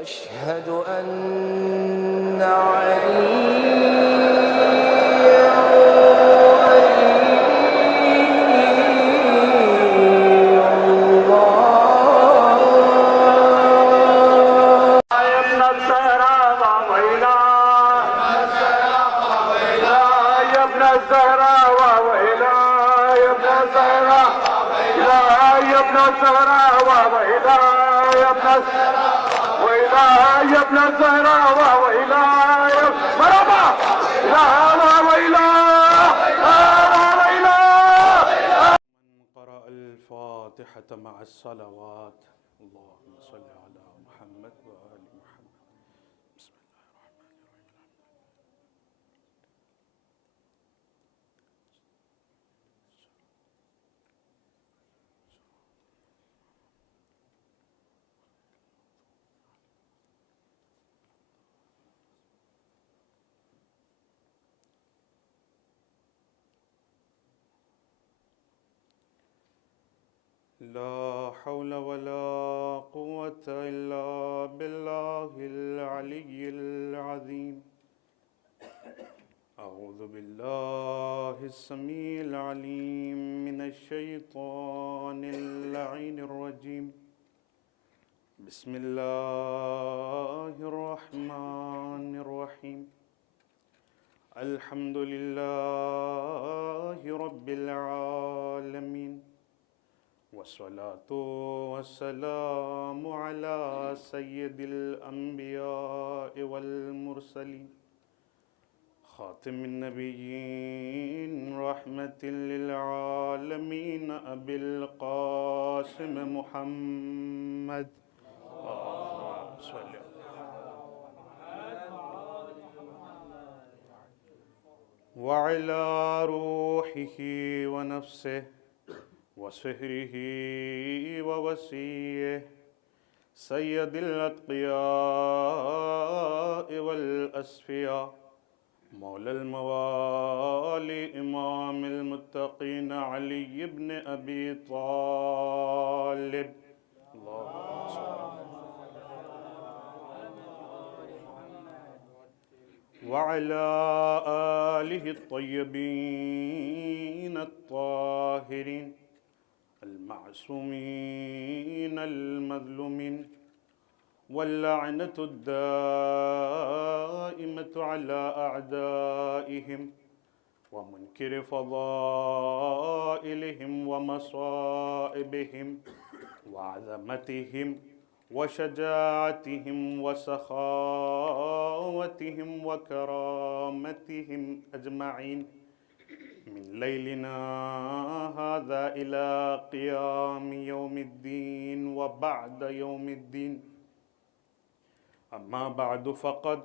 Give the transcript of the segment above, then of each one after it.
أشهد أن عليا يا ابن الزهراء وإلهي مرحبا لا وإله من قرأ الفاتحة مع الصلوات اللهم صل على محمد وآل محمد بسم الله لا حول ولا قوة إلا بالله العلي العظيم أعوذ بالله السميع العليم من الشيطان اللعين الرجيم بسم الله الرحمن الرحيم الحمد لله رب العالمين والصلاة والسلام على سيد الأنبياء والمرسلين خاتم النبيين رحمة للعالمين أبي القاسم محمد وعلى روحه ونفسه وسهره ووسيه سيد الأتقياء والأسفياء مولى الموالي إمام المتقين علي بن أبي طالب وعلى آله الطيبين الطاهرين المعصومين المظلومين واللعنة الدائمة على أعدائهم ومنكر فضائلهم ومصائبهم وعظمتهم وشجاعتهم وسخاوتهم وكرامتهم أجمعين من ليلنا هذا إلى قيام يوم الدين وبعد يوم الدين أما بعد فقد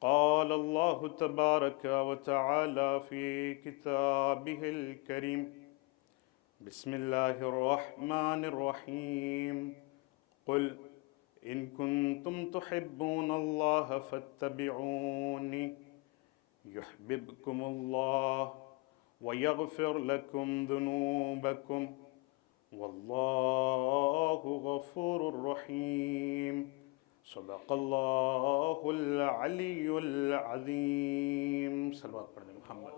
قال الله تبارك وتعالى في كتابه الكريم بسم الله الرحمن الرحيم قل إن كنتم تحبون الله فاتبعوني يحببكم الله ويغفر لكم ذنوبكم والله غفور رحيم صدق الله العلي العظيم صلوات پڑھیں محمد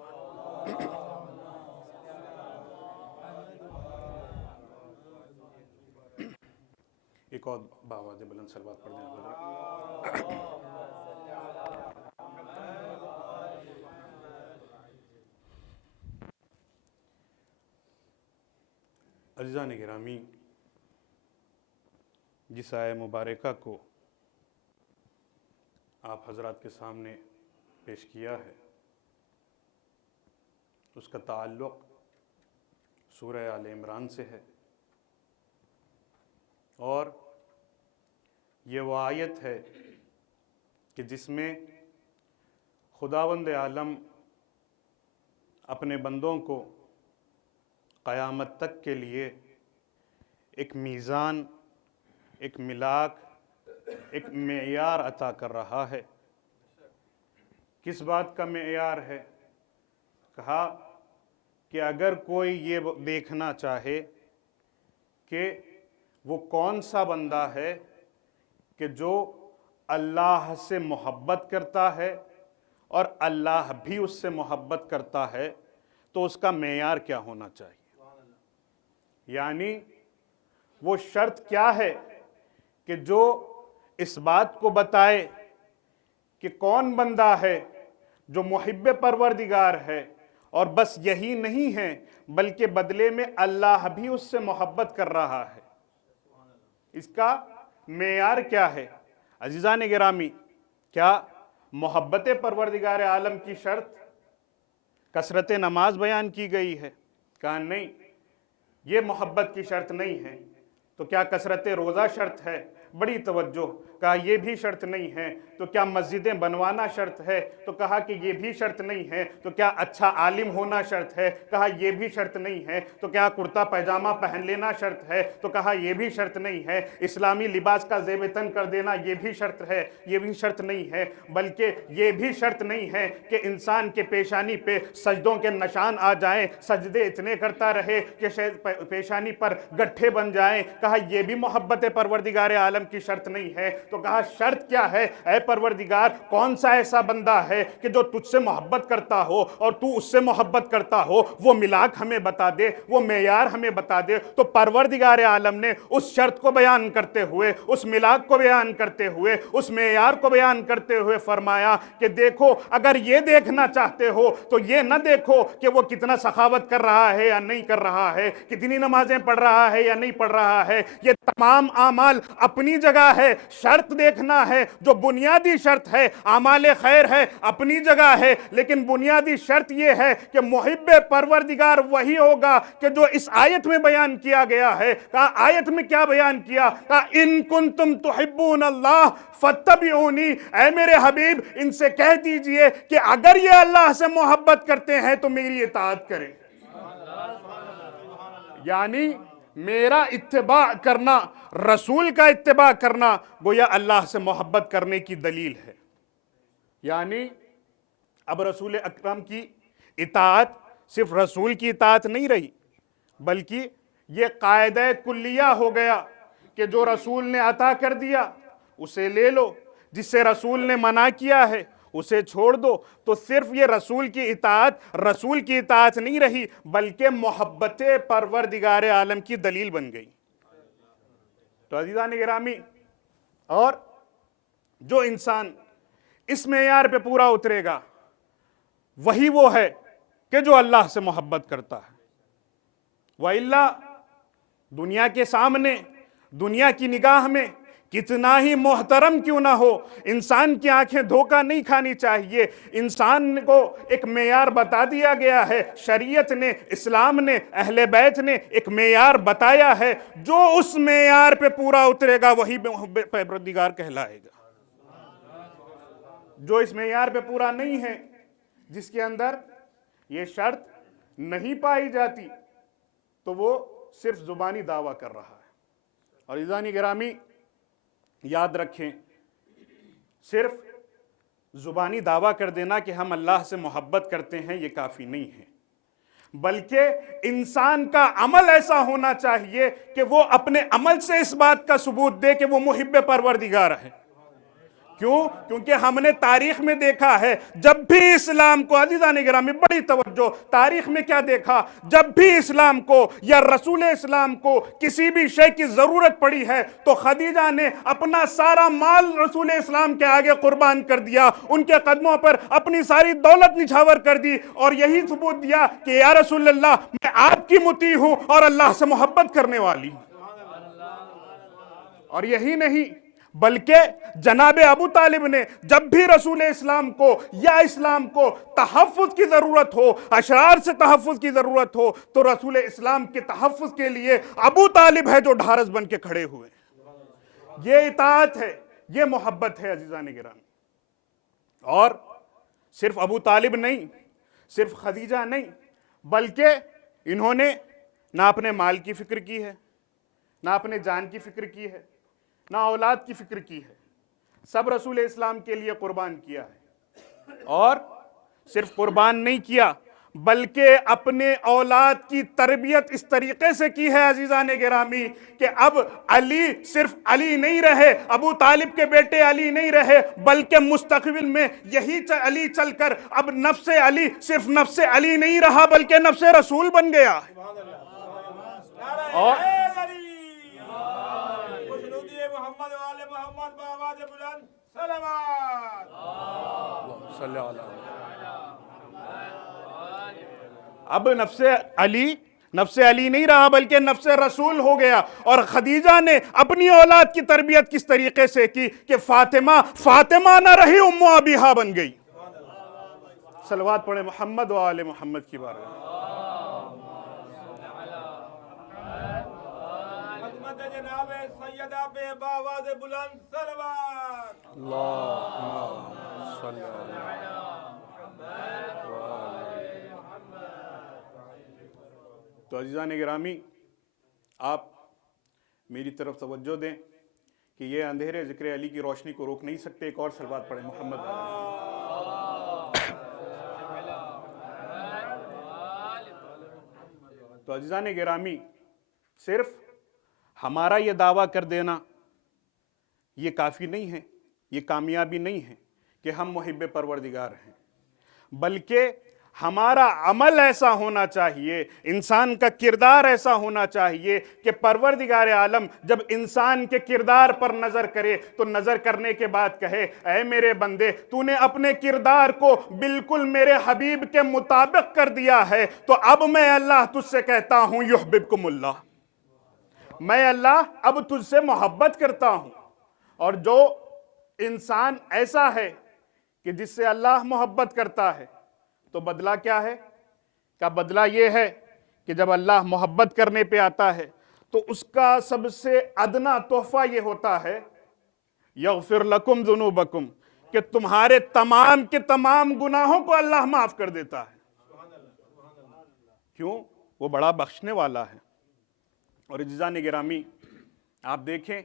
ایک اور باواز بلند صلوات پڑھ دیں عزیزان گرامی، جس آیہ مبارکہ کو آپ حضرات کے سامنے پیش کیا ہے اس کا تعلق سورہ آل عمران سے ہے، اور یہ وہ آیت ہے کہ جس میں خداوند عالم اپنے بندوں کو قیامت تک کے لیے ایک میزان، ایک ملاک، ایک معیار عطا کر رہا ہے۔ کس بات کا معیار ہے؟ کہا کہ اگر کوئی یہ دیکھنا چاہے کہ وہ کون سا بندہ ہے کہ جو اللہ سے محبت کرتا ہے اور اللہ بھی اس سے محبت کرتا ہے تو اس کا معیار کیا ہونا چاہیے؟ یعنی وہ شرط کیا ہے کہ جو اس بات کو بتائے کہ کون بندہ ہے جو محب پروردگار ہے، اور بس یہی نہیں ہے بلکہ بدلے میں اللہ بھی اس سے محبت کر رہا ہے، اس کا معیار کیا ہے؟ عزیزان گرامی، کیا محبت پروردگار عالم کی شرط کثرت نماز بیان کی گئی ہے؟ کہا نہیں، یہ محبت کی شرط نہیں ہے۔ تو کیا کثرت روزہ شرط ہے؟ بڑی توجہ۔ کہا یہ بھی شرط نہیں ہے۔ تو کیا مسجدیں بنوانا شرط ہے؟ تو کہا کہ یہ بھی شرط نہیں ہے۔ تو کیا اچھا عالم ہونا شرط ہے؟ کہا یہ بھی شرط نہیں ہے۔ تو کیا کرتا پیجامہ پہن لینا شرط ہے؟ تو کہا یہ بھی شرط نہیں ہے۔ اسلامی لباس کا زیب تن کر دینا یہ بھی شرط ہے؟ یہ بھی شرط نہیں ہے، بلکہ یہ بھی شرط نہیں ہے کہ انسان کے پیشانی پہ سجدوں کے نشان آ جائیں، سجدے اتنے کرتا رہے کہ پیشانی پر گٹھے بن جائیں۔ کہا یہ بھی محبت پروردگار عالم کی شرط نہیں ہے۔ تو کہا شرط کیا ہے؟ اے پروردگار، کون سا ایسا بندہ ہے کہ جو تجھ سے محبت کرتا ہو اور تو اس سے محبت کرتا ہو؟ وہ ملاک ہمیں بتا دے، وہ معیار ہمیں بتا دے۔ تو پروردگار عالم نے اس شرط کو بیان کرتے ہوئے، اس ملاک کو بیان کرتے ہوئے، اس معیار کو بیان کرتے ہوئے فرمایا کہ دیکھو، اگر یہ دیکھنا چاہتے ہو تو یہ نہ دیکھو کہ وہ کتنا سخاوت کر رہا ہے یا نہیں کر رہا ہے، کتنی نمازیں پڑھ رہا ہے یا نہیں پڑھ رہا ہے، یہ تمام اعمال اپنی جگہ ہے۔ شرط دیکھنا ہے جو بنیادی شرط ہے، اعمال خیر ہے اپنی جگہ ہے، لیکن بنیادی شرط یہ ہے کہ محب پروردگار وہی ہوگا کہ جو اس آیت میں بیان کیا گیا ہے۔ کہا آیت میں کیا بیان کیا؟ کہا ان کنتم تحبون اللہ فاتبعونی، اے میرے حبیب ان سے کہہ دیجئے کہ اگر یہ اللہ سے محبت کرتے ہیں تو میری اطاعت کریں۔ یعنی میرا اتباع کرنا، رسول کا اتباع کرنا گویا اللہ سے محبت کرنے کی دلیل ہے۔ یعنی اب رسول اکرم کی اطاعت صرف رسول کی اطاعت نہیں رہی، بلکہ یہ قاعدہ کلیہ ہو گیا کہ جو رسول نے عطا کر دیا اسے لے لو، جس سے رسول نے منع کیا ہے اسے چھوڑ دو۔ تو صرف یہ رسول کی اطاعت نہیں رہی، بلکہ محبت پروردگار عالم کی دلیل بن گئی۔ تو عزیزان گرامی، اور جو انسان اس معیار پہ پورا اترے گا وہی وہ ہے کہ جو اللہ سے محبت کرتا ہے۔ وَإِلَّا دنیا کے سامنے، دنیا کی نگاہ میں کتنا ہی محترم کیوں نہ ہو، انسان کی آنکھیں دھوکہ نہیں کھانی چاہیے۔ انسان کو ایک معیار بتا دیا گیا ہے، شریعت نے، اسلام نے، اہل بیت نے ایک معیار بتایا ہے، جو اس معیار پہ پورا اترے گا وہی پروردگار کہلائے گا۔ جو اس معیار پہ پورا نہیں ہے، جس کے اندر یہ شرط نہیں پائی جاتی، تو وہ صرف زبانی دعویٰ کر رہا ہے۔ اور عزیزان گرامی یاد رکھیں، صرف زبانی دعویٰ کر دینا کہ ہم اللہ سے محبت کرتے ہیں یہ کافی نہیں ہے، بلکہ انسان کا عمل ایسا ہونا چاہیے کہ وہ اپنے عمل سے اس بات کا ثبوت دے کہ وہ محب پروردگار ہے۔ کیوں؟ کیونکہ ہم نے تاریخ میں دیکھا ہے، جب بھی اسلام کو، عزیزان گرامی بڑی توجہ، تاریخ میں کیا دیکھا؟ جب بھی اسلام کو یا رسول اسلام کو کسی بھی شے کی ضرورت پڑی ہے تو خدیجہ نے اپنا سارا مال رسول اسلام کے آگے قربان کر دیا، ان کے قدموں پر اپنی ساری دولت نچھاور کر دی، اور یہی ثبوت دیا کہ یا رسول اللہ میں آپ کی مطیع ہوں اور اللہ سے محبت کرنے والی ہوں۔ اور یہی نہیں بلکہ جناب ابو طالب نے جب بھی رسول اسلام کو یا اسلام کو تحفظ کی ضرورت ہو، اشرار سے تحفظ کی ضرورت ہو، تو رسول اسلام کے تحفظ کے لیے ابو طالب ہے جو ڈھارس بن کے کھڑے ہوئے۔ یہ اطاعت ہے، یہ محبت ہے عزیزان گرامی۔ اور صرف ابو طالب نہیں، صرف خدیجہ نہیں، بلکہ انہوں نے نہ اپنے مال کی فکر کی ہے، نہ اپنے جان کی فکر کی ہے، نہ اولاد کی فکر کی ہے، سب رسول اسلام کے لیے قربان کیا ہے۔ اور صرف قربان نہیں کیا بلکہ اپنے اولاد کی تربیت اس طریقے سے کی ہے عزیزان گرامی کہ اب علی صرف علی نہیں رہے، ابو طالب کے بیٹے علی نہیں رہے، بلکہ مستقبل میں یہی علی چل کر اب نفس علی صرف نفس علی نہیں رہا بلکہ نفس رسول بن گیا۔ اور اب نفس علی نہیں رہا بلکہ نفس رسول ہو گیا۔ اور خدیجہ نے اپنی اولاد کی تربیت کس طریقے سے کی کہ فاطمہ نہ رہی ام ابیہا بن گئی۔ صلوات پڑھیں محمد و آل محمد کی بارگاہ۔ تو عزیزان گرامی، آپ میری طرف توجہ دیں کہ یہ اندھیرے ذکر علی کی روشنی کو روک نہیں سکتے۔ ایک اور صلوات پڑھیں محمد۔ تو عزیزان گرامی، صرف ہمارا یہ دعویٰ کر دینا یہ کافی نہیں ہے، یہ کامیابی نہیں ہے کہ ہم محب پروردگار ہیں، بلکہ ہمارا عمل ایسا ہونا چاہیے، انسان کا کردار ایسا ہونا چاہیے کہ پروردگار عالم جب انسان کے کردار پر نظر کرے تو نظر کرنے کے بعد کہے اے میرے بندے، تو نے اپنے کردار کو بالکل میرے حبیب کے مطابق کر دیا ہے، تو اب میں اللہ تجھ سے کہتا ہوں یحببکم اللہ، میں اللہ اب تجھ سے محبت کرتا ہوں۔ اور جو انسان ایسا ہے کہ جس سے اللہ محبت کرتا ہے تو بدلہ کیا ہے؟ کا بدلہ یہ ہے کہ جب اللہ محبت کرنے پہ آتا ہے تو اس کا سب سے ادنا تحفہ یہ ہوتا ہے یغفر لکم ذنوبکم، کہ تمہارے تمام کے تمام گناہوں کو اللہ معاف کر دیتا ہے۔ کیوں؟ وہ بڑا بخشنے والا ہے۔ اور عزیزان گرامی، آپ دیکھیں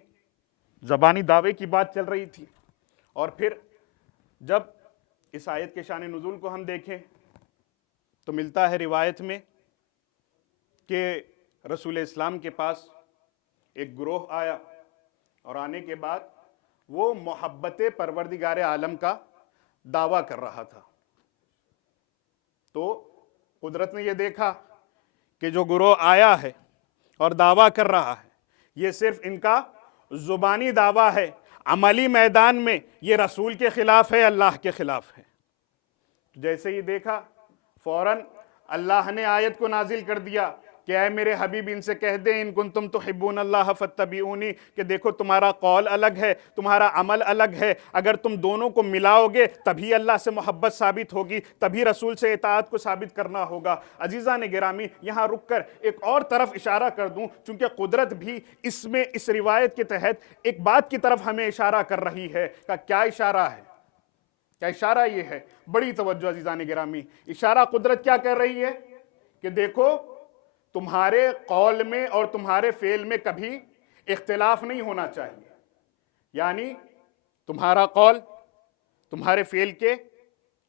زبانی دعوے کی بات چل رہی تھی، اور پھر جب اس آیت کے شان نزول کو ہم دیکھیں تو ملتا ہے روایت میں کہ رسول اسلام کے پاس ایک گروہ آیا، اور آنے کے بعد وہ محبت پروردگار عالم کا دعویٰ کر رہا تھا۔ تو قدرت نے یہ دیکھا کہ جو گروہ آیا ہے اور دعویٰ کر رہا ہے یہ صرف ان کا زبانی دعویٰ ہے، عملی میدان میں یہ رسول کے خلاف ہے، اللہ کے خلاف ہے۔ جیسے ہی دیکھا فوراً اللہ نے آیت کو نازل کر دیا کہ اے میرے حبیب ان سے کہہ دیں ان کنتم تحبون اللہ فاتبعونی، کہ دیکھو تمہارا قول الگ ہے، تمہارا عمل الگ ہے، اگر تم دونوں کو ملاؤ گے تبھی اللہ سے محبت ثابت ہوگی، تبھی رسول سے اطاعت کو ثابت کرنا ہوگا۔ عزیزان گرامی، یہاں رک کر ایک اور طرف اشارہ کر دوں، چونکہ قدرت بھی اس میں اس روایت کے تحت ایک بات کی طرف ہمیں اشارہ کر رہی ہے۔ کہ کیا اشارہ ہے؟ کیا اشارہ یہ ہے؟ بڑی توجہ عزیزان گرامی، اشارہ قدرت کیا کر رہی ہے کہ دیکھو تمہارے قول میں اور تمہارے فعل میں کبھی اختلاف نہیں ہونا چاہیے، یعنی تمہارا قول تمہارے فعل کے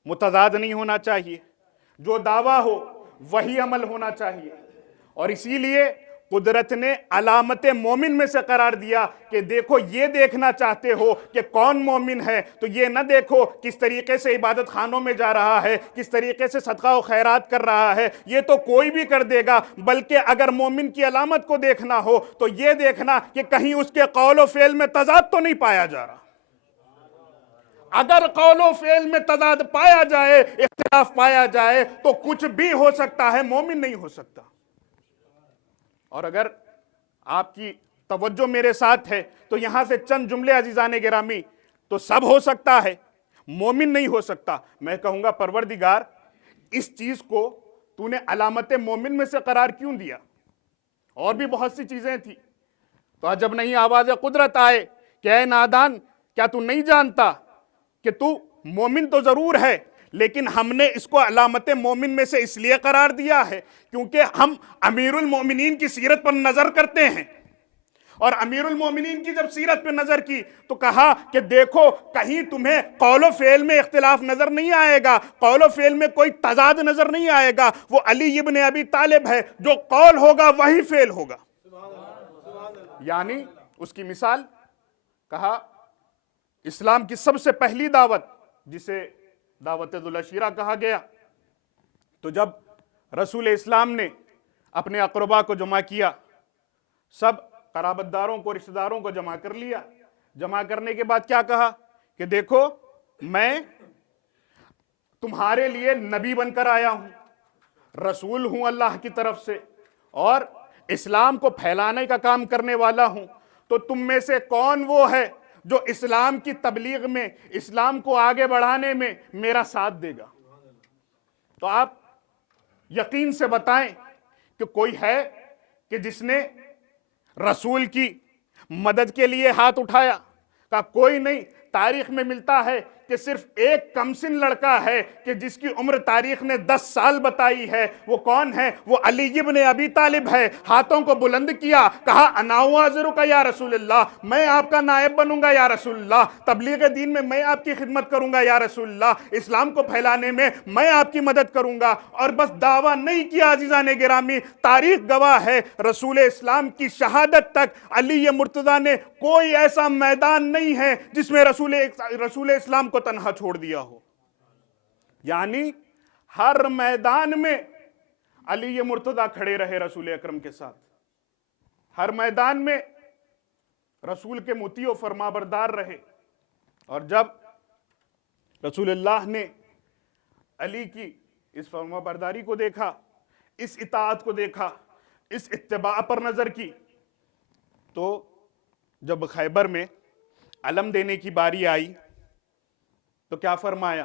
متضاد نہیں ہونا چاہیے، جو دعویٰ ہو وہی عمل ہونا چاہیے۔ اور اسی لیے قدرت نے علامت مومن میں سے قرار دیا کہ دیکھو یہ دیکھنا چاہتے ہو کہ کون مومن ہے تو یہ نہ دیکھو کس طریقے سے عبادت خانوں میں جا رہا ہے، کس طریقے سے صدقہ و خیرات کر رہا ہے، یہ تو کوئی بھی کر دے گا، بلکہ اگر مومن کی علامت کو دیکھنا ہو تو یہ دیکھنا کہ کہیں اس کے قول و فعل میں تضاد تو نہیں پایا جا رہا۔ اگر قول و فعل میں تضاد پایا جائے، اختلاف پایا جائے تو کچھ بھی ہو سکتا ہے، مومن نہیں ہو سکتا۔ اور اگر آپ کی توجہ میرے ساتھ ہے تو یہاں سے چند جملے عزیزان گرامی، تو سب ہو سکتا ہے، مومن نہیں ہو سکتا۔ میں کہوں گا پروردگار اس چیز کو تو نے علامت مومن میں سے قرار کیوں دیا؟ اور بھی بہت سی چیزیں تھی۔ تو جب نہیں آواز قدرت آئے کہ اے نادان، کیا تو نہیں جانتا کہ تو مومن تو ضرور ہے، لیکن ہم نے اس کو علامت مومن میں سے اس لیے قرار دیا ہے کیونکہ ہم امیر المومنین کی سیرت پر نظر کرتے ہیں، اور امیر المومنین کی جب سیرت پہ نظر کی تو کہا کہ دیکھو کہیں تمہیں قول و فعل میں اختلاف نظر نہیں آئے گا، قول و فعل میں کوئی تضاد نظر نہیں آئے گا، وہ علی ابن ابی طالب ہے، جو قول ہوگا وہی فعل ہوگا۔ یعنی اس کی مثال کہا اسلام کی سب سے پہلی دعوت جسے دعوت ذو العشیرہ کہا گیا، تو جب رسول اسلام نے اپنے اقربا کو جمع کیا، سب قرابت داروں کو، رشتہ داروں کو جمع کر لیا، جمع کرنے کے بعد کیا کہا کہ دیکھو میں تمہارے لیے نبی بن کر آیا ہوں، رسول ہوں اللہ کی طرف سے، اور اسلام کو پھیلانے کا کام کرنے والا ہوں، تو تم میں سے کون وہ ہے جو اسلام کی تبلیغ میں، اسلام کو آگے بڑھانے میں میرا ساتھ دے گا؟ تو آپ یقین سے بتائیں کہ کوئی ہے کہ جس نے رسول کی مدد کے لیے ہاتھ اٹھایا؟ کہا کوئی نہیں۔ تاریخ میں ملتا ہے کہ صرف ایک کمسن لڑکا ہے کہ جس کی عمر تاریخ نے 10 سال بتائی ہے، وہ کون ہے؟ وہ علی ابن ابی طالب ہے۔ ہاتھوں کو بلند کیا، کہا انا اعذرک یا رسول اللہ، میں آپ کا نائب بنوں گا یا رسول اللہ، تبلیغ دین میں میں آپ کی خدمت کروں گا یا رسول اللہ، اسلام کو پھیلانے میں میں آپ کی مدد کروں گا۔ اور بس دعویٰ نہیں کیا عزیزان گرامی، تاریخ گواہ ہے رسول اسلام کی شہادت تک علی مرتضیٰ نے کوئی ایسا میدان نہیں ہے جس میں رسول اسلام کو تنہا چھوڑ دیا ہو۔ یعنی ہر میدان میں علی مرتضیٰ کھڑے رہے رسول اکرم کے ساتھ، ہر میدان میں رسول کے مطیع و فرما بردار رہے۔ اور جب رسول اللہ نے علی کی اس فرما برداری کو دیکھا، اس اطاعت کو دیکھا، اس اتباع پر نظر کی، تو جب خیبر میں علم دینے کی باری آئی تو کیا فرمایا؟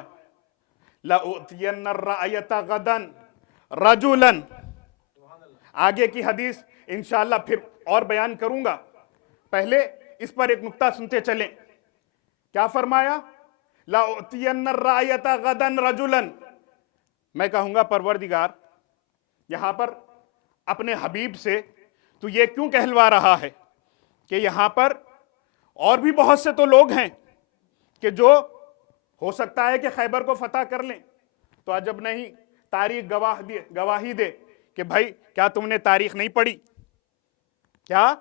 لَأُعْطِيَنَّ الرَّأْيَةَ غَدًا رَجُلًا۔ آگے کی حدیث انشاءاللہ پھر اور بیان کروں گا، پہلے اس پر ایک نقطہ سنتے چلیں۔ کیا فرمایا؟ لَأُعْطِيَنَّ الرَّأْيَةَ غَدًا رَجُلًا۔ میں کہوں گا پروردگار یہاں پر اپنے حبیب سے تو یہ کیوں کہلوا رہا ہے کہ یہاں پر اور بھی بہت سے تو لوگ ہیں کہ جو ہو سکتا ہے کہ خیبر کو فتح کر لیں؟ تو عجب نہیں، تاریخ گواہی دے کہ بھائی کیا تم نے تاریخ نہیں پڑھی؟ کیا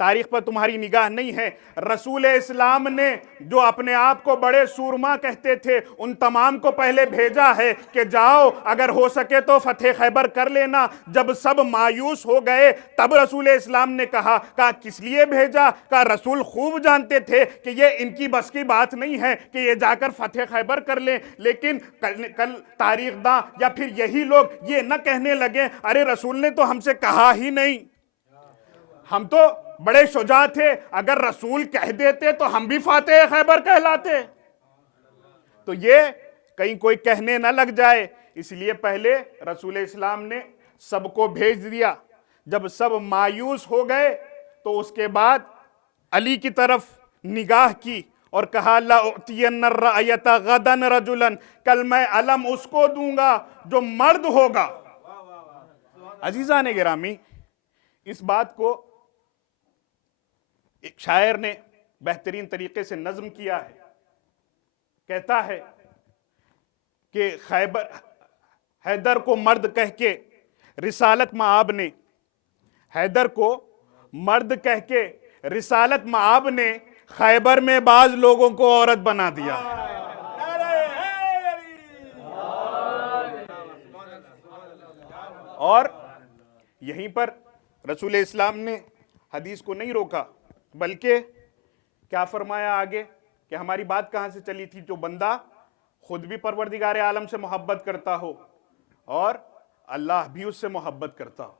تاریخ پر تمہاری نگاہ نہیں ہے؟ رسول اسلام نے جو اپنے آپ کو بڑے سورما کہتے تھے ان تمام کو پہلے بھیجا ہے کہ جاؤ اگر ہو سکے تو فتح خیبر کر لینا۔ جب سب مایوس ہو گئے تب رسول اسلام نے کہا کس لیے بھیجا؟ کہا رسول خوب جانتے تھے کہ یہ ان کی بس کی بات نہیں ہے کہ یہ جا کر فتح خیبر کر لیں، لیکن کل تاریخ داں یا پھر یہی لوگ یہ نہ کہنے لگے ارے رسول نے تو ہم سے کہا ہی نہیں، ہم تو بڑے شجاع تھے، اگر رسول کہہ دیتے تو ہم بھی فاتح خیبر کہلاتے۔ تو یہ کہیں کوئی کہنے نہ لگ جائے، اس لیے پہلے رسول اسلام نے سب کو بھیج دیا۔ جب سب مایوس ہو گئے تو اس کے بعد علی کی طرف نگاہ کی اور کہا لَأُعْطِيَنَّ الرَّأْيَةَ غَدًا رَجُلًا، کل میں علم اس کو دوں گا جو مرد ہوگا۔ عزیزان گرامی، اس بات کو ایک شاعر نے بہترین طریقے سے نظم کیا ہے، کہتا ہے کہ حیدر کو مرد کہہ کے رسالت مآب نے، حیدر کو مرد کہہ کے رسالت مآب نے خیبر میں بعض لوگوں کو عورت بنا دیا۔ اور یہیں پر رسول اسلام نے حدیث کو نہیں روکا، بلکہ کیا فرمایا آگے کہ ہماری بات کہاں سے چلی تھی؟ جو بندہ خود بھی پروردگار عالم سے محبت کرتا ہو اور اللہ بھی اس سے محبت کرتا ہو۔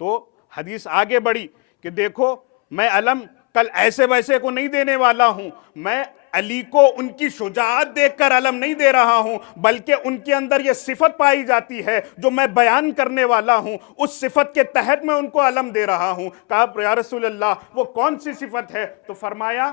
تو حدیث آگے بڑھی کہ دیکھو میں علم کل ایسے ویسے کو نہیں دینے والا ہوں، میں علی کو ان کی شجاعت دیکھ کر علم نہیں دے رہا ہوں، بلکہ ان کے اندر یہ صفت پائی جاتی ہے جو میں بیان کرنے والا ہوں، اس صفت کے تحت میں ان کو علم دے رہا ہوں۔ کہا یا رسول اللہ وہ کون سی صفت ہے؟ تو فرمایا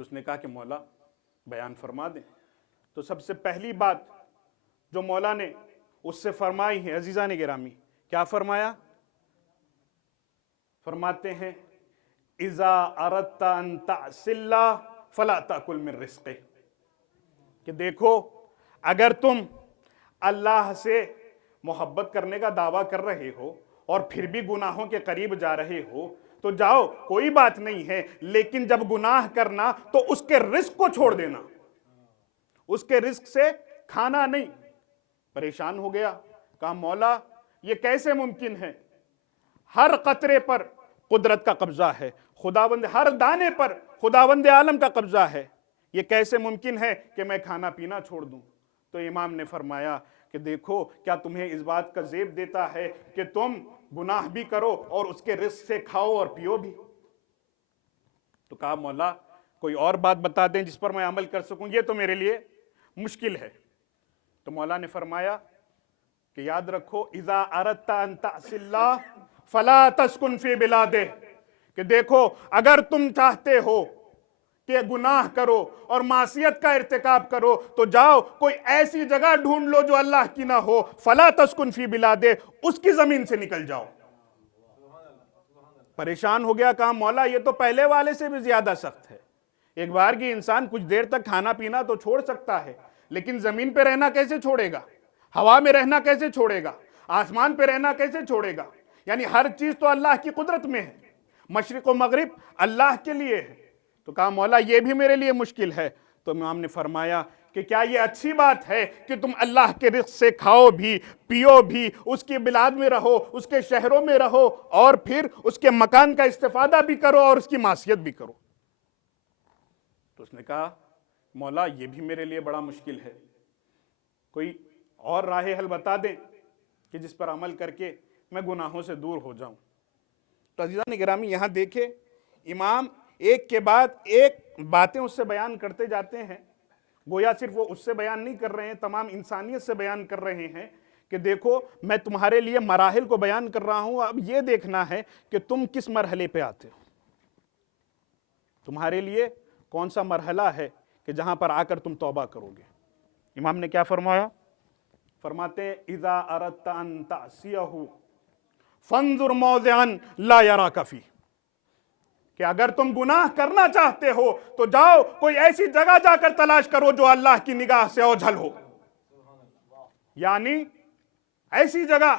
تو اس نے کہا کہ مولا بیان فرما دیں۔ تو سب سے پہلی بات جو مولا نے اس سے فرمائی ہے عزیزان گرامی، کیا فرمایا؟ فرماتے ہیں اذا اردت ان تعصی اللہ فلا تاکل من رزقہ، کہ دیکھو اگر تم اللہ سے محبت کرنے کا دعویٰ کر رہے ہو اور پھر بھی گناہوں کے قریب جا رہے ہو تو جاؤ، کوئی بات نہیں ہے، لیکن جب گناہ کرنا تو اس کے رزق کو چھوڑ دینا، اس کے رزق سے کھانا نہیں۔ پریشان ہو گیا، کہا مولا یہ کیسے ممکن ہے؟ ہر قطرے پر قدرت کا قبضہ ہے، خداوند ہر دانے پر خداوند عالم کا قبضہ ہے، یہ کیسے ممکن ہے کہ میں کھانا پینا چھوڑ دوں؟ تو امام نے فرمایا کہ دیکھو کیا تمہیں اس بات کا زیب دیتا ہے کہ تم گناہ بھی کرو اور اس کے رزق سے کھاؤ اور پیو بھی؟ تو کہا مولا کوئی اور بات بتا دیں جس پر میں عمل کر سکوں، یہ تو میرے لیے مشکل ہے۔ تو مولا نے فرمایا کہ یاد رکھو اذا اردت ان تعصی اللہ فلا تسکن فی بلادہ، کہ دیکھو اگر تم چاہتے ہو کہ گناہ کرو اور معصیت کا ارتکاب کرو تو جاؤ کوئی ایسی جگہ ڈھونڈ لو جو اللہ کی نہ ہو، فلا تسکن فی بلادہ، اس کی زمین سے نکل جاؤ۔ پریشان ہو گیا، کہا مولا یہ تو پہلے والے سے بھی زیادہ سخت ہے، ایک بار کی انسان کچھ دیر تک کھانا پینا تو چھوڑ سکتا ہے، لیکن زمین پہ رہنا کیسے چھوڑے گا؟ ہوا میں رہنا کیسے چھوڑے گا؟ آسمان پہ رہنا کیسے چھوڑے گا؟ یعنی ہر چیز تو اللہ کی قدرت میں ہے، مشرق و مغرب اللہ کے لیے ہے۔ تو کہا مولا یہ بھی میرے لیے مشکل ہے۔ تو امام نے فرمایا کہ کیا یہ اچھی بات ہے کہ تم اللہ کے رزق سے کھاؤ بھی پیو بھی، اس کی بلاد میں رہو، اس کے شہروں میں رہو، اور پھر اس کے مکان کا استفادہ بھی کرو اور اس کی معصیت بھی کرو؟ تو اس نے کہا مولا یہ بھی میرے لیے بڑا مشکل ہے، کوئی اور راہ حل بتا دیں کہ جس پر عمل کر کے میں گناہوں سے دور ہو جاؤں۔ تو عزیزان گرامی یہاں دیکھیں امام ایک کے بعد ایک باتیں اس سے بیان کرتے جاتے ہیں، گویا صرف وہ اس سے بیان نہیں کر رہے ہیں، تمام انسانیت سے بیان کر رہے ہیں کہ دیکھو میں تمہارے لیے مراحل کو بیان کر رہا ہوں، اب یہ دیکھنا ہے کہ تم کس مرحلے پہ آتے ہو، تمہارے لیے کون سا مرحلہ ہے کہ جہاں پر آ کر تم توبہ کرو گے۔ امام نے کیا فرمایا؟ فرماتے ہیں اذا اردت ان تعصیہ فانظر موضعا لا یراک فیہ، کہ اگر تم گناہ کرنا چاہتے ہو تو جاؤ کوئی ایسی جگہ جا کر تلاش کرو جو اللہ کی نگاہ سے اوجھل ہو، یعنی ایسی جگہ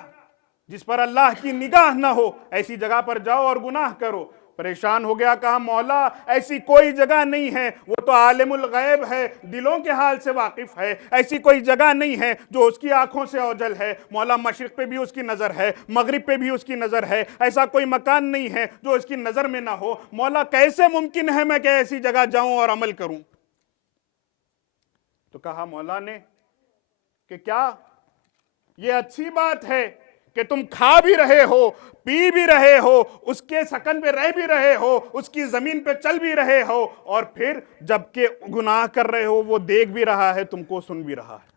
جس پر اللہ کی نگاہ نہ ہو، ایسی جگہ پر جاؤ اور گناہ کرو۔ پریشان ہو گیا، کہا مولا ایسی کوئی جگہ نہیں ہے، وہ تو عالم الغیب ہے، دلوں کے حال سے واقف ہے، ایسی کوئی جگہ نہیں ہے جو اس کی آنکھوں سے اوجھل ہے۔ مولا مشرق پہ بھی اس کی نظر ہے، مغرب پہ بھی اس کی نظر ہے، ایسا کوئی مکان نہیں ہے جو اس کی نظر میں نہ ہو۔ مولا کیسے ممکن ہے میں کہ ایسی جگہ جاؤں اور عمل کروں؟ تو کہا مولا نے کہ کیا یہ اچھی بات ہے کہ تم کھا بھی رہے ہو، پی بھی رہے ہو، اس کے سکن پہ رہ بھی رہے ہو، اس کی زمین پہ چل بھی رہے ہو، اور پھر جبکہ گناہ کر رہے ہو وہ دیکھ بھی رہا ہے، تم کو سن بھی رہا ہے؟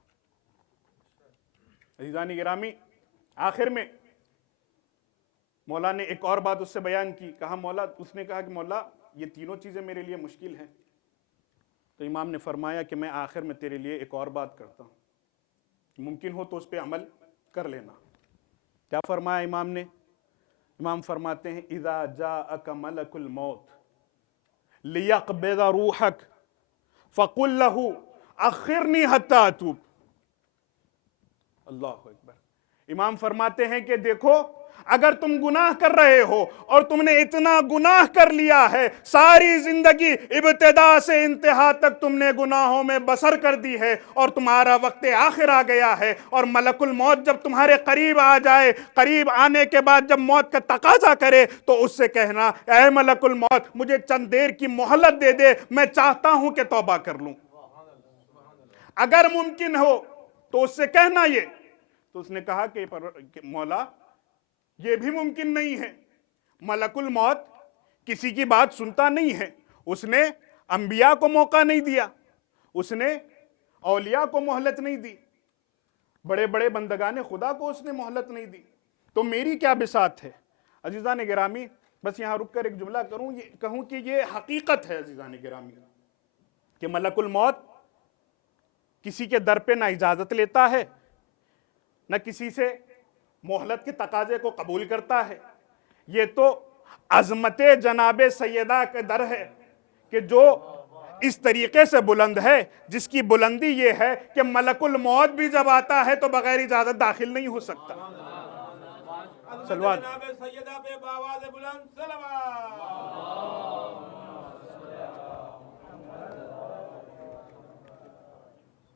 عزیزان گرامی آخر میں مولا نے ایک اور بات اس سے بیان کی، کہا مولا، اس نے کہا کہ مولا یہ تینوں چیزیں میرے لیے مشکل ہیں۔ تو امام نے فرمایا کہ میں آخر میں تیرے لیے ایک اور بات کرتا ہوں، ممکن ہو تو اس پہ عمل کر لینا۔ کیا فرمایا امام نے؟ امام فرماتے ہیں اذا جاءک ملک الموت لیقبض روحک فقل لہ اخرنی حتی اتوب۔ اللہ اکبر۔ امام فرماتے ہیں کہ دیکھو اگر تم گناہ کر رہے ہو اور تم نے اتنا گناہ کر لیا ہے، ساری زندگی ابتدا سے انتہا تک تم نے گناہوں میں بسر کر دی ہے، اور تمہارا وقت آخر آ گیا ہے، اور ملک الموت جب تمہارے قریب آ جائے، قریب آنے کے بعد جب موت کا تقاضا کرے تو اس سے کہنا اے ملک الموت مجھے چند دیر کی مہلت دے دے، میں چاہتا ہوں کہ توبہ کر لوں۔ اگر ممکن ہو تو اس سے کہنا یہ۔ تو اس نے کہا کہ مولا یہ بھی ممکن نہیں ہے، ملک الموت کسی کی بات سنتا نہیں ہے، اس نے انبیاء کو موقع نہیں دیا، اس نے اولیاء کو مہلت نہیں دی، بڑے بڑے بندگان خدا کو اس نے مہلت نہیں دی، تو میری کیا بساط ہے؟ عزیزان گرامی بس یہاں رک کر ایک جملہ کہوں کہ یہ حقیقت ہے عزیزان گرامی، کہ ملک الموت کسی کے در پہ نہ اجازت لیتا ہے، نہ کسی سے مہلت کے تقاضے کو قبول کرتا ہے. یہ تو عظمت جناب سیدہ کے در ہے کہ جو اس طریقے سے بلند ہے، جس کی بلندی یہ ہے کہ ملک الموت بھی جب آتا ہے تو بغیر اجازت داخل نہیں ہو سکتا. سلوات. جناب سیدہ پہ بآواز بلند صلوات.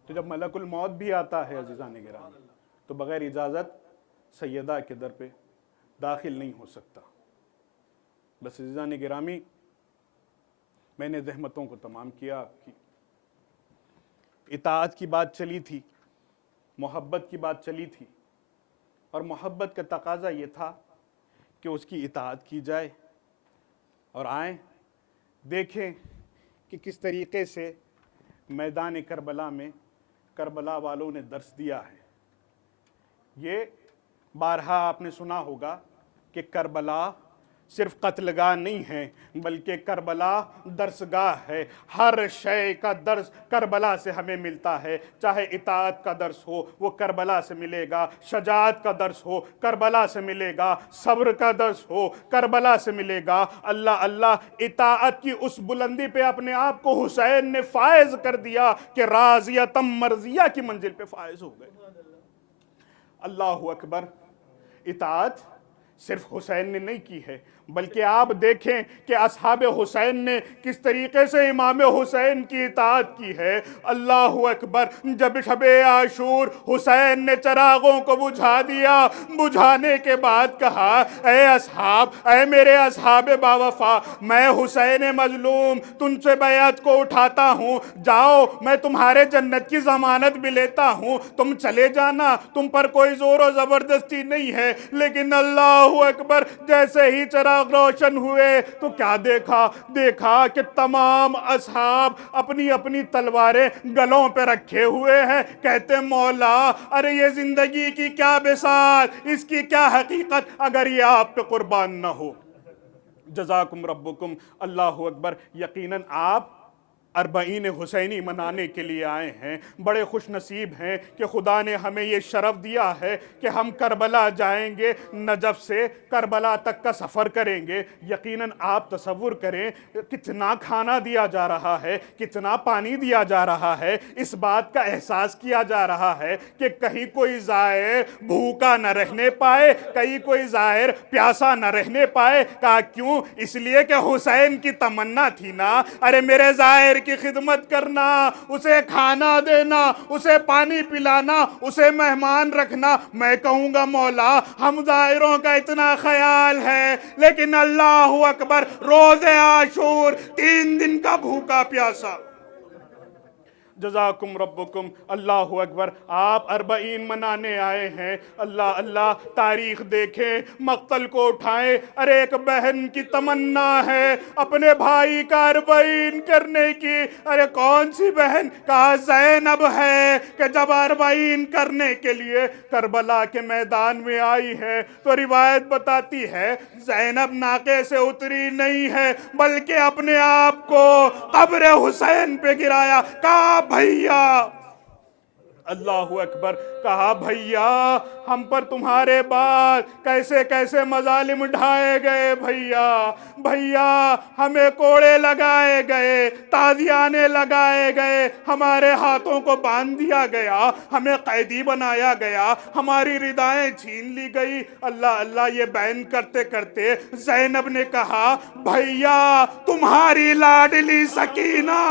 تو جب ملک الموت بھی آتا ہے عزیزان گرامی تو بغیر اجازت سیدہ کے در پہ داخل نہیں ہو سکتا. بس عزیزان گرامی، میں نے زحمتوں کو تمام کیا. آپ کی اطاعت کی بات چلی تھی، محبت کی بات چلی تھی، اور محبت کا تقاضا یہ تھا کہ اس کی اطاعت کی جائے. اور آئیں دیکھیں کہ کس طریقے سے میدان کربلا میں کربلا والوں نے درس دیا ہے. یہ بارہا آپ نے سنا ہوگا کہ کربلا صرف قتل گاہ نہیں ہے بلکہ کربلا درسگاہ ہے. ہر شے کا درس کربلا سے ہمیں ملتا ہے. چاہے اطاعت کا درس ہو وہ کربلا سے ملے گا، شجاعت کا درس ہو کربلا سے ملے گا، صبر کا درس ہو کربلا سے ملے گا. اللہ اللہ، اطاعت کی اس بلندی پہ اپنے آپ کو حسین نے فائز کر دیا کہ راضیتم مرضیہ کی منزل پہ فائز ہو گئے. اللہ اکبر. اطاعت صرف حسین نے نہیں کی ہے بلکہ آپ دیکھیں کہ اصحاب حسین نے کس طریقے سے امام حسین کی اطاعت کی ہے. اللہ اکبر. جب شب عاشور حسین نے چراغوں کو بجھا دیا، بجھانے کے بعد کہا اے اصحاب، اے میرے اصحاب باوفا، میں حسین مظلوم تم سے بیعت کو اٹھاتا ہوں، جاؤ میں تمہارے جنت کی ضمانت بھی لیتا ہوں، تم چلے جانا، تم پر کوئی زور و زبردستی نہیں ہے. لیکن اللہ اکبر، جیسے ہی چراغ روشن ہوئے تو کیا دیکھا کہ تمام اصحاب اپنی اپنی تلواریں گلوں پہ رکھے ہوئے ہیں. کہتے مولا، ارے یہ زندگی کی کیا بساط، اس کی کیا حقیقت اگر یہ آپ پہ قربان نہ ہو. جزاکم ربکم. اللہ اکبر. یقیناً آپ اربعین حسینی منانے کے لیے آئے ہیں. بڑے خوش نصیب ہیں کہ خدا نے ہمیں یہ شرف دیا ہے کہ ہم کربلا جائیں گے، نجف سے کربلا تک کا سفر کریں گے. یقیناً آپ تصور کریں کتنا کھانا دیا جا رہا ہے، کتنا پانی دیا جا رہا ہے. اس بات کا احساس کیا جا رہا ہے کہ کہیں کوئی زائر بھوکا نہ رہنے پائے، کہیں کوئی زائر پیاسا نہ رہنے پائے. کہا کیوں؟ اس لیے کہ حسین کی تمنا تھی نا، ارے میرے زائر کی خدمت کرنا، اسے کھانا دینا، اسے پانی پلانا، اسے مہمان رکھنا. میں کہوں گا مولا ہم زائروں کا اتنا خیال ہے، لیکن اللہ اکبر، روز عاشور 3 دن کا بھوکا پیاسا. جزاکم ربکم. اللہ اکبر. آپ اربعین منانے آئے ہیں. اللہ اللہ. تاریخ دیکھیں، مقتل کو اٹھائیں. ارے ایک بہن کی تمنا ہے اپنے بھائی کا اربعین کرنے کی. ارے کون سی بہن؟ کہا زینب ہے کہ جب اربعین کرنے کے لیے کربلا کے میدان میں آئی ہے تو روایت بتاتی ہے زینب ناقے سے اتری نہیں ہے بلکہ اپنے آپ کو قبر حسین پہ گرایا. کہا بھیا، اللہ اکبر، کہا بھیا ہم پر تمہارے بعد کیسے کیسے مظالم ڈھائے گئے. بھیا ہمیں کوڑے لگائے گئے، تازیانے لگائے گئے، ہمارے ہاتھوں کو باندھ دیا گیا، ہمیں قیدی بنایا گیا، ہماری ردائیں چھین لی گئی. اللہ اللہ. یہ بیان کرتے کرتے زینب نے کہا بھیا تمہاری لاڈلی سکینہ.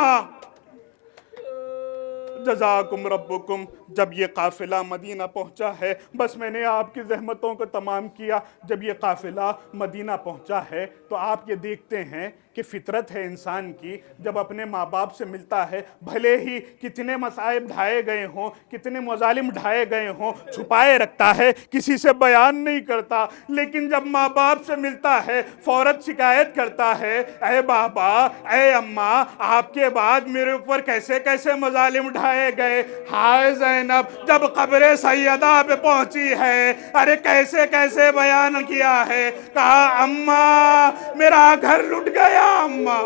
جزاکم ربکم. جب یہ قافلہ مدینہ پہنچا ہے، بس میں نے آپ کی زحمتوں کو تمام کیا. جب یہ قافلہ مدینہ پہنچا ہے تو آپ یہ دیکھتے ہیں کہ فطرت ہے انسان کی، جب اپنے ماں باپ سے ملتا ہے بھلے ہی کتنے مصائب ڈھائے گئے ہوں، کتنے مظالم ڈھائے گئے ہوں، چھپائے رکھتا ہے، کسی سے بیان نہیں کرتا. لیکن جب ماں باپ سے ملتا ہے فوراً شکایت کرتا ہے اے بابا، اے اماں، آپ کے بعد میرے اوپر کیسے کیسے مظالم ڈھائے گئے. ہائے زینب جب قبر سیدہ پہ پہنچی ہے، ارے کیسے کیسے بیان کیا ہے. کہا اماں میرا گھر لٹ گیا. اماں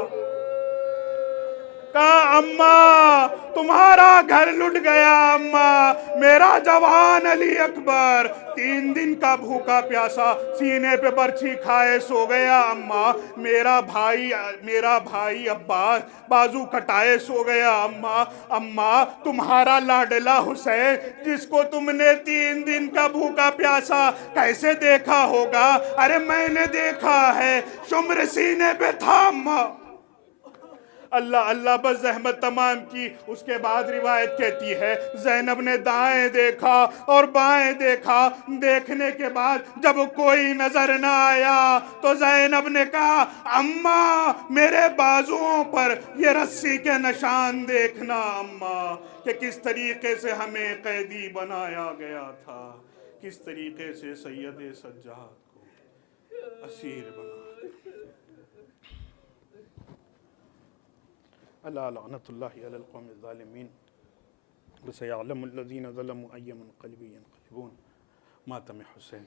کہا اماں تمہارا گھر لٹ گیا اماں، میرا جوان علی اکبر 3 دن کا بھوکا پیاسا سینے پہ برچھی کھائے سو گیا اماں، میرا بھائی عباس بازو کٹائے سو گیا اماں، اماں تمہارا لاڈلا حسین جس کو تم نے 3 دن کا بھوکا پیاسا کیسے دیکھا ہوگا؟ ارے میں نے دیکھا ہے، شمر سینے پہ تھا اماں۔ اللہ بس زحمت تمام کی۔ اس کے بعد روایت کہتی ہے زینب نے دائیں دیکھا اور بائیں دیکھا، دیکھنے کے بعد جب کوئی نظر نہ آیا تو زینب نے کہا اماں میرے بازوؤں پر یہ رسی کے نشان دیکھنا اماں، کہ کس طریقے سے ہمیں قیدی بنایا گیا تھا، کس طریقے سے سید سجاد کو اسیر بنا۔ الا لعنت اللہ علی القوم الظالمین وسیعلم الذین ظلموا ای منقلب ینقلبون۔ ماتم حسین۔